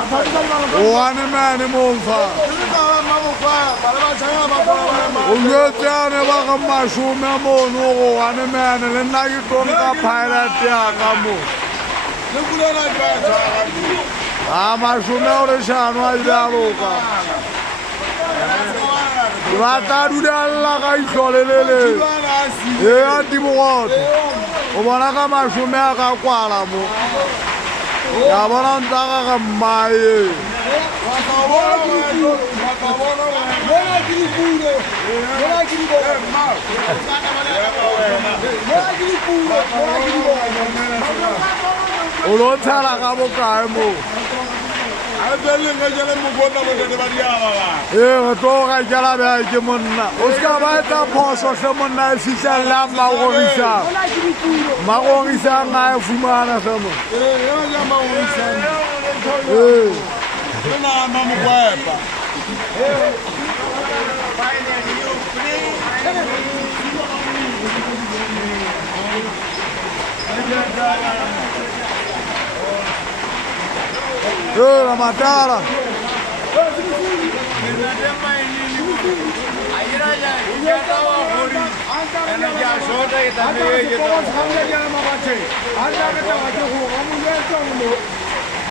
One man Molfa. Uyetane baka mashumi amono one man le nna ke tonka pilot ya ka mo. Mashumi o le shano a dialoga. Rata dula la ka ihlolelele. A di boroto. O bona ka mashumi a ka kwala mo. Ya bona ntaka ka mmae. O lo tsala ka bokae mo. Re tlo ga jala ba ke monna o ska ba etsa phoso hle monna e fihlella magorisa nga e fumana hle mo la matara.